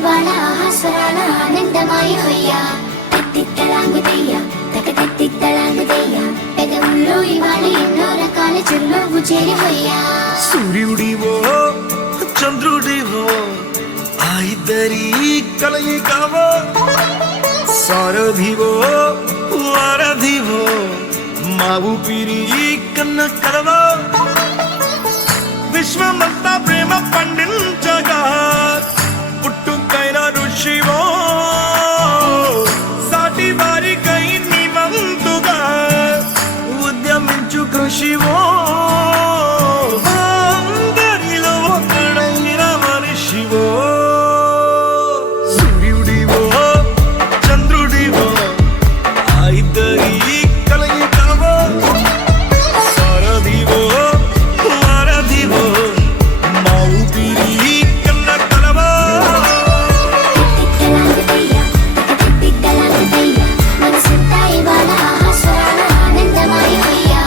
ఇవాళ ఆహాస్వరాల ఆనందమాయ హొయ్యా తిత్తలాంగుతయ్య తక తిత్తలాంగుతయ్య పెదవుల్లో ఇవాళ ఎన్నో రకాల చిరునవ్వు చేరి హొయ్యా సూర్యుడివో చంద్రుడివో ఆ ఇద్దరి కలయికవో సారథివో వారధివో మా ఊపిరి కన్న కలవో విశ్వమంతా ప్రేమ పండించగా పుట్టుకైన ఋషివో సాటి వారికై నివంతుగా ఉద్యమించు కృషివో అందరిలో ఒకడైన మనిషివో సూర్యుడివో చంద్రుడివో ఆ ఇద్దరి కలయికవో సారథివో వారధివో మా ఊపిరి కన్న కలవో తిత్తలాంగుతయ్య మనసంతా ఇవాళ ఆహాస్వరాల ఆనందమాయ హొయ్యా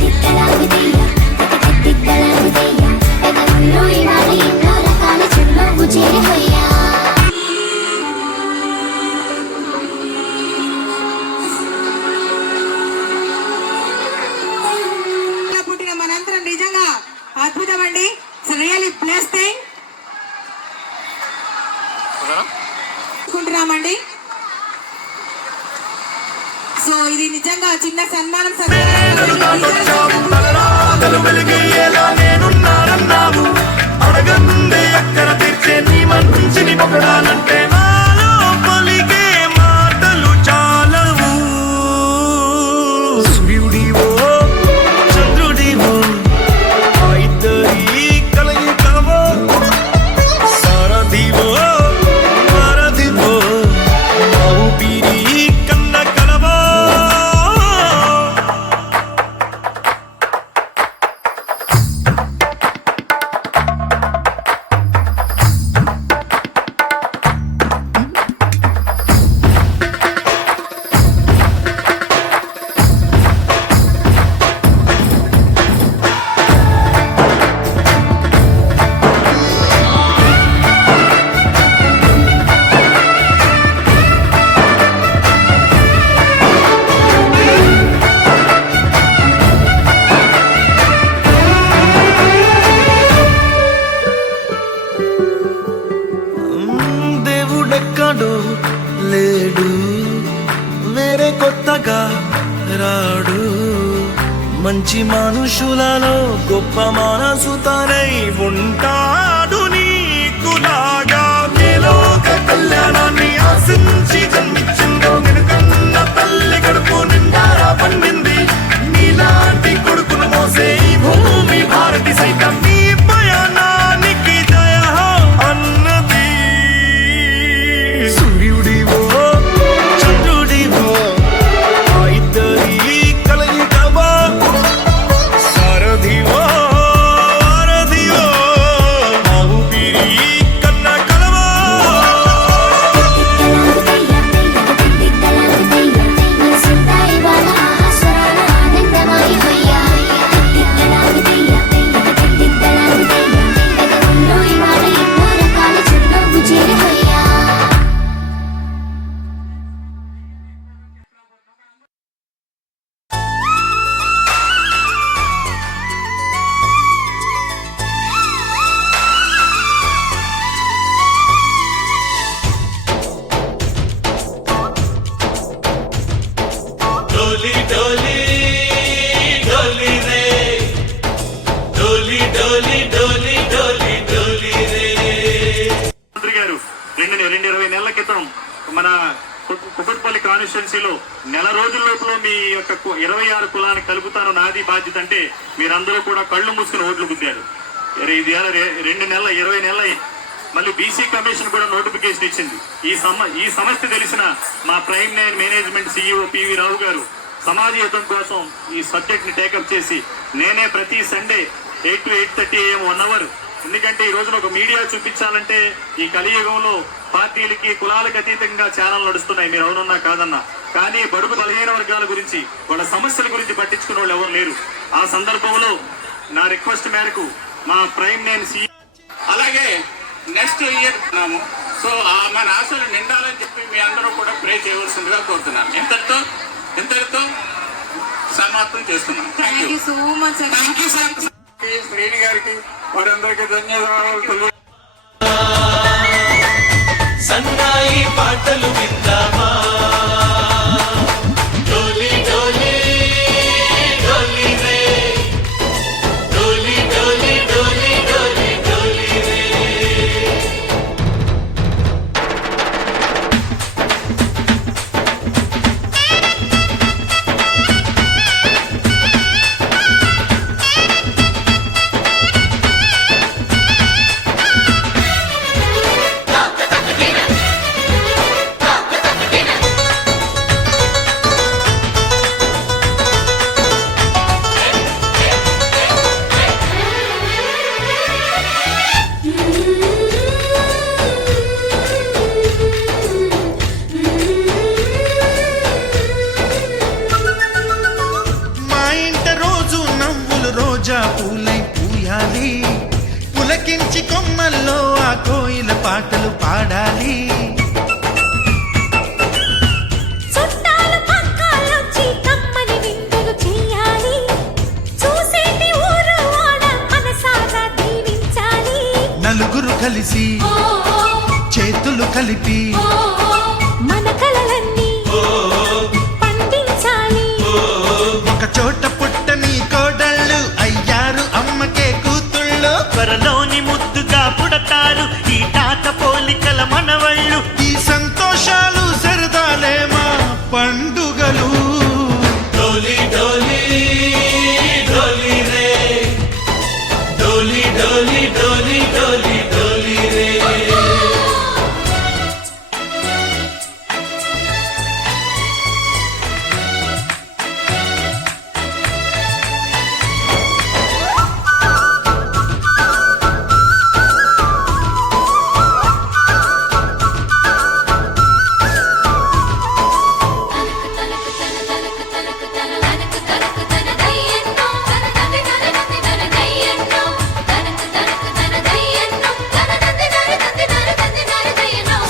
తిత్తలాంగుతయ్య తిత్తలాంగుతయ్య పెదవుల్లో ఇవాళ ఎన్నో రకాల చిరునవ్వు చేరి హొయ్యా పుట్టిన మనందరం నిజంగా అద్భుతం అండి. రియల్లీ బ్లెస్ థింగ్ అనుకుంటున్నామండి. సో ఇది నిజంగా చిన్న సన్మానం తలరాతలు వెలిగేలా నేనున్నానన్నావు అడగందే అక్కర తీర్చే నీ మంచిని పొగడాలంటే నాలో పలికే మాటలు చాలవు సూర్యుడివో చంద్రుడివో ఆ ఇద్దరి కలయికవో సారథివో వారధివో మా ఊపిరి కన్న కలవో దేవుడెక్కడో లేడు వేరే కొత్తగా రాడు మంచి మనుషులలో గొప్ప మనసు తనై ఉంటాడు నీకులాగా లోక కళ్యాణాన్ని ఆశించి జన్మించిందో నిన్నుకన్న తల్లి కడుపు నిండారా పండింది నీలాంటి కొడుకును మోసే ఈ భూమి భారతి సైతం నీ పయనానికి జయ అన్నది సూర్యుడివో చంద్రుడివో ఆ ఇద్దరి కలయికవో సారథివో వారధివో మా ఊపిరి కన్న కలవో తిత్తలాంగుతయ్య మనసంతా ఇవాళ ఆహాస్వరాల ఆనందమాయ హొయ్యా తిత్తలాంగుతయ్య పెదవుల్లో ఇవాళ ఎన్నో రకాల చిరునవ్వు చేరి హొయ్యా డోలి డోలి డోలి రే డోలి డోలి డోలి డోలి డోలి రే మంత్రి గారు 20 నెలల క్రితం మన కుకట్పల్లి కాన్స్టిట్యున్సీలో నెల రోజుల లోపల మీ యొక్క 26 కులాన్ని కలుపుతాను నాది బాధ్యత అంటే మీరందరూ కూడా కళ్ళు మూసుకుని ఓట్లు గుద్దారు. ఇది 2 నెలల 20 నెలల మళ్ళీ బీసీ కమిషన్ కూడా నోటిఫికేషన్ ఇచ్చింది. ఈ సమస్య తెలిసిన మా ప్రైమ్ 9 మేనేజ్మెంట్ CEO పివి రావు గారు సమాజ హితం కోసం ఈ సబ్జెక్ట్ ని టేకప్ చేసి నేనే ప్రతి సండే 8 to 8:30 AM 1 hour ఎందుకంటే ఈ రోజున ఒక మీడియా చూపించాలంటే ఈ కలియుగంలో పార్టీలకి కులాలకు అతీతంగా ఛానల్ నడుస్తున్నాయి. మీరు ఎవరున్నా కాదన్నా కానీ బడుగు బలహీన వర్గాల గురించి వాళ్ళ సమస్యల గురించి పట్టించుకునే వాళ్ళు ఎవరు లేరు. ఆ సందర్భంలో నా రిక్వెస్ట్ మేరకు మా ప్రైమ్ 9 CEO అలాగే నెక్స్ట్ ఇయర్ సో మన ఆశలు నిండాలని చెప్పి మీ అందరూ కూడా ప్రే చేయవలసిందిగా కోరుతున్నాను. ఇంతటితో సమాప్తం చేస్తున్నాను. Thank thank you. You so much sir. Thank you sir. శ్రేణి గారికి వారందరికీ ధన్యవాదాలు. సన్నాయి పాటలు విందామా డోలి డోలి డోలి రే డోలి డోలి డోలి డోలి డోలి రే మా ఇంట రోజు నవ్వులు రోజా పూలై పూయాలి, పులకించి కొమ్మల్లో ఆ కోయిల పాటలు పాడాలి. చుట్టాలు పక్కాలొచ్చి కమ్మని విందులు చెయ్యాలి. చూసేటి ఊరు వాడ మనసారా దీవించాలి. నలుగురు కలిసి చేతులు కలిపి మన కలలన్నీ పండించాలి. ఒక చోట పుట్టని కోడళ్ళు అయ్యారు అమ్మకే కూతుళ్ళు. త్వరలోని ముద్దుగా పుడతారు ఈ తాత పోలికల మనవళ్ళు. ఈ సంతోషాలు సరదాలే మా పండుగలు. డోలి డోలి డోలి రే డోలి డోలి డోలి డోలి డోలి రే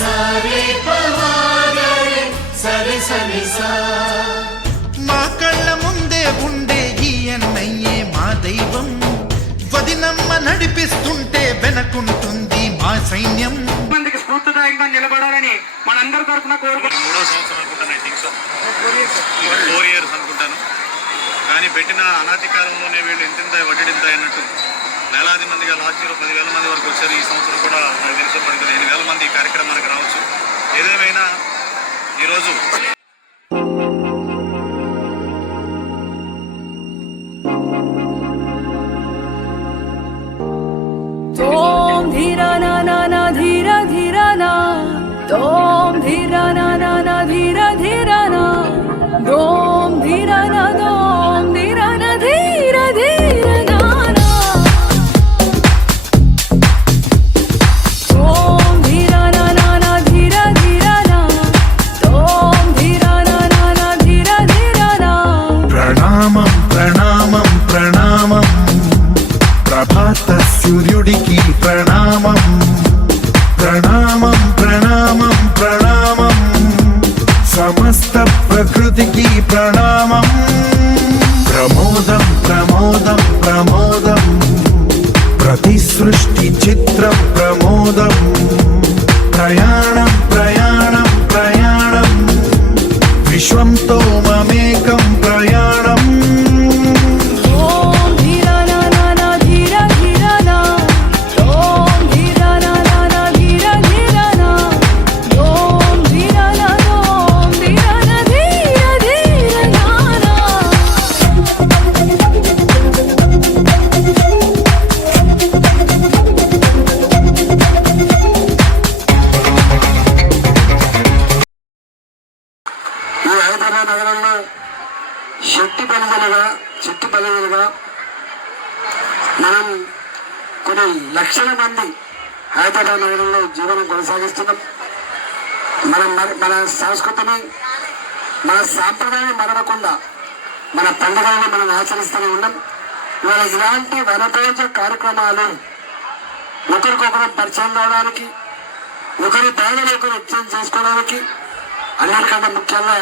సరే పవారే సరే సరే సా మా కళ్ళ ముందే ఉండే ఈ అన్నయ్యే మా దైవం. వదినమ్మ నడిపిస్తుంటే వెనకుంటుంది మా సైన్యం. మందికి స్ఫూర్తిదాయకంగా నిలబడాలని మనందరి తరఫున కోరుకుంటున్నాం. 3వ సంవత్సరం అనుకుంటాను, ఐ థింక్ సో 4 years అనుకుంటాను. కానీ పెట్టిన అనాది కాలంలోనే వీళ్ళు ఇంత వడ్డీంత అన్నట్టు వేలాది మందిగా లాస్ట్ ఇయర్ 10,000 మంది వరకు వచ్చారు. ఈ సంవత్సరం కూడా నాకు తెలిసి 15,000 మంది ఈ కార్యక్రమానికి రావచ్చు. ఏదేమైనా ఈరోజు Tom dhira na na na dhira dhira na Tom dhira na na na dhira dhira na Dom dhira na dom dhira na dhira dhira na na Tom dhira na na na dhira dhira na Tom dhira na na na dhira dhira na ప్రణామం ప్రణామం ప్రణామం ప్రభాత సూర్యుడికి ప్రణామం. ప్రణామం ప్రణామం ప్రణామం సమస్త ప్రకృతికి ప్రణామం. ప్రమోదం ప్రమోదం ప్రమోదం ప్రతి సృష్టి చిత్రం ప్రమోదం. ప్రయాణం ప్రయాణం ప్రయాణం విశ్వంతో మమేకం ప్రయాణం. Om dhira na na na dhira dhira na Om dhira na na na dhira dhira na Om dhira na dom dhira na dhira dhira na na ఈ హైదరాబాద్ నగరంలో శక్తి బలిజలుగా మనం కొన్ని లక్షల మంది హైదరాబాద్ నగరంలో జీవనం కొనసాగిస్తున్నాం. మన సంస్కృతిని మన సాంప్రదాయం మరవకుండా మన పండుగలను మనం ఆచరిస్తూనే ఉన్నాం. ఇవాళ ఇలాంటి వనభోజ కార్యక్రమాలు ఒకరికొకరు పరిచయం కావడానికి, ఒకరి బాధలు ఒకరు వ్యక్తం చేసుకోవడానికి, అన్నిటికన్నా ముఖ్యంగా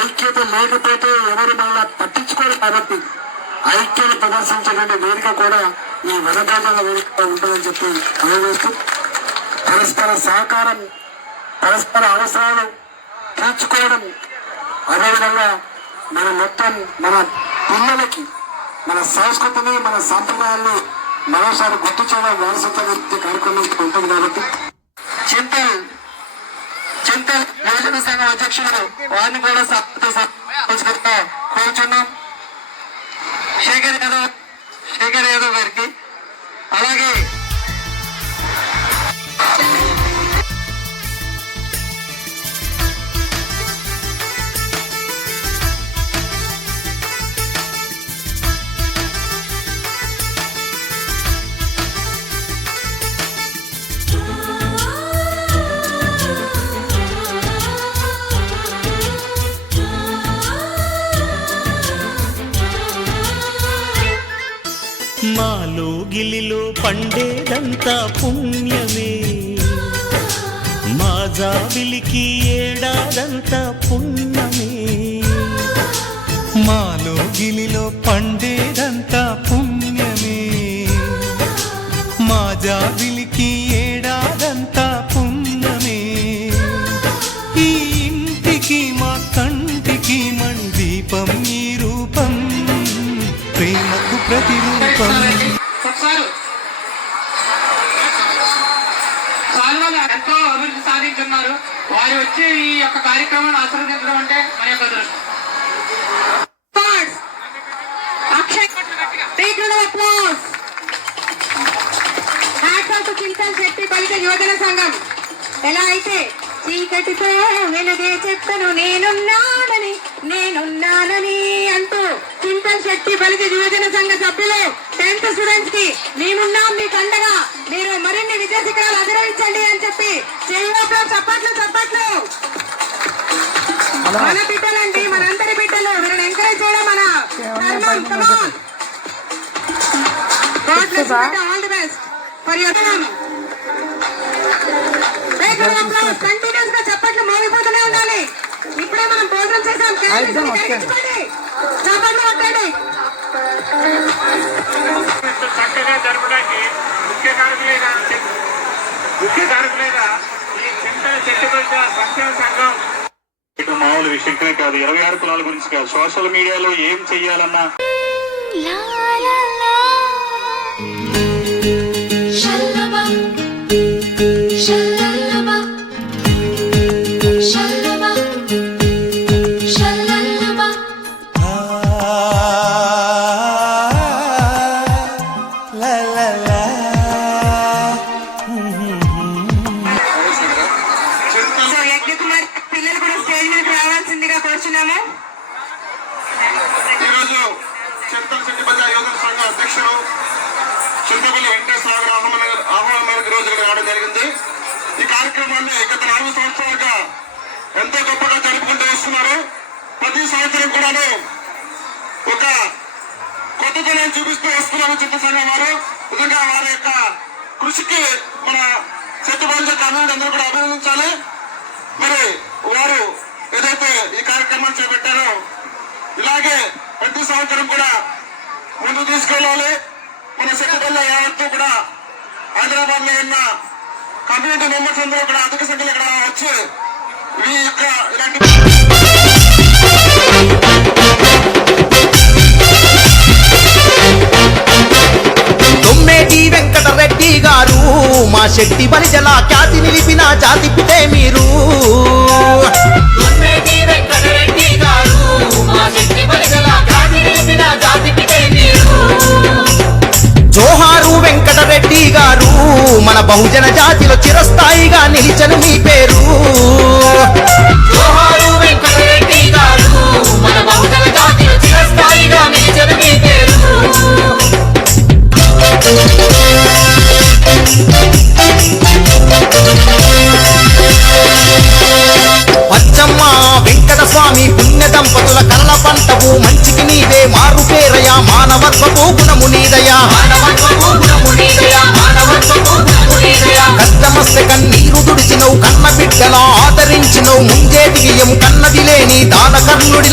ఐక్యత లేకపోతే ఎవరు మళ్ళా పట్టించుకోరు కాబట్టి ఐక్యత ప్రదర్శించేటువంటి వేదిక కూడా ఈ వనభోజన వేదిక ఉంటుందని చెప్పి తెలియజేస్తూ, పరస్పర సహకారం, పరస్పర అవసరాలు తీర్చుకోవడం, అదేవిధంగా మన మొత్తం మన పిల్లలకి మన సంస్కృతిని, మన సాంప్రదాయాన్ని మరోసారి గుర్తు చేయడం వారసత్వ కార్యక్రమం ఉంటుంది కాబట్టి చింతల్ యువజన సంఘం అధ్యక్షులు వారిని కూడా కూర్చున్నాం. శేఖర్ యాదవ్ గారికి, అలాగే మాలో గిలిలో పండేదంతా పుణ్యమే, మా జాబిలికి ఏడాదంతా పుణ్యమే. మాలో గిలిలో పండేదంతా పుణ్యమే, మా జాబిలికి ఏడాదంతా పుణ్యమే. ఈ ఇంటికి మా కంటికి మణి దీపం ఈ రూపం, ప్రేమకు ప్రతిరూపం. ఎంతో అభివృద్ధి సాధించున్నారు. వారు వచ్చి ఈ యొక్క కార్యక్రమాన్ని ఆశీర్వదించడం అంటే మన యొక్క అదృష్టం. చింతల్ శెట్టి బలిజ యువజన సంఘం ఎలా అయితే చీకటితో వెలుగే చెప్తాను నేనున్నానని అంటూ చింతల్ శెట్టి బలిజ యువజన సంఘ సభ్యులు 10th స్టూడెంట్స్ కి మేమున్నాం మీకు అండగా, మీరు మరిన్ని విజయ శిఖరాలు అధిరోహించండి అని చెప్పి చెయ్యలో చప్పట్లు. మన బిడ్డలండి, మనందరి బిడ్డలు, వీళ్ళని ఎంకరేజ్ చేయడం మన ధర్మం. Come on. God bless you, all the best for your time. Continuous గా చప్పట్లు మోగిపోతూనే ఉండాలి. ఇప్పుడే మనం భోజనం చేసాం, చప్పట్లు కొట్టండి. చక్కగా జరపడానికి ముఖ్య కారకులేగా ఈ చింతల చెట్టుబడిత సంక్షేమ సంఘం ఇటు మామూలు విషయం కాదు, 26 కులాల గురించి కాదు, సోషల్ మీడియాలో ఏం చెయ్యాలన్నా Shalaba, shalaba, shalaba, shalaba. La la la. So Yajnakumar పిల్లలు కూడా స్టేజ్ మీదకి రావాల్సిందిగా కోరుచున్నాము. ఈరోజు చింతల్ శెట్టి బలిజ యువజన సంఘ అధ్యక్షులు చింతపల్లి వెంకటేశ్వర ఆహ్వానం మేరకు రోజు ఇక్కడ రావడం జరిగింది. ఈ కార్యక్రమాన్ని గత 4 సంవత్సరాలుగా ఎంతో గొప్పగా జరుపుకుంటూ వస్తున్నారు. ప్రతి సంవత్సరం కూడాను ఒక కొత్తదనం చూపిస్తూ వస్తున్నారు చింత సంఘం వారు. నిజంగా వారి యొక్క కృషికి మన శెట్టి బలిజ కమ్యూనిటీ అందరూ కూడా అభినందించాలి. మరి వారు ఏదైతే ఈ కార్యక్రమాన్ని చేపట్టారో ఇలాగే ప్రతి సంవత్సరం కూడా ముందుకు తీసుకెళ్ళాలి. మన శెట్టిపల్లి యావత్తు కూడా హైదరాబాద్ లో ఉన్న కమ్యూనిటీ మెంబర్స్ అందరూ కూడా అధిక సంఖ్యలో ఇక్కడ వచ్చి ఈ యొక్క ఇలాంటి తొమ్మేటి వెంకటరెడ్డి గారు మా శెట్టి బలిజల ఖ్యాతి నిలిపిన జాతి పితే మీరు. తొమ్మేటి వెంకటరెడ్డి గారు మా శెట్టి బలిజల ఖ్యాతి నిలిపిన జాతి పితే మీరు. జోహారు వెంకటరెడ్డి గారు మన బహుజన జాతిలో చిరస్థాయిగా నిలిచను మీ పేరు. జోహారు వెంకటరెడ్డి గారు మన బహుజన జాతిలో చిరస్థాయిగా నిలిచను మీ పేరు. పచ్చమ్మ వెంకట స్వామి పుణ్య దంపతుల కరణ పంటవు మంచికి నీవే మారు పేరయ మానవత్వపు గుణము నీదయ. కష్టమ వస్తే కన్నీరు తుడిచినవు కన్న బిడ్డలా ఆదరించినవు ముంజేటికి ఎం కన్నది లేని దానకర్ణుడి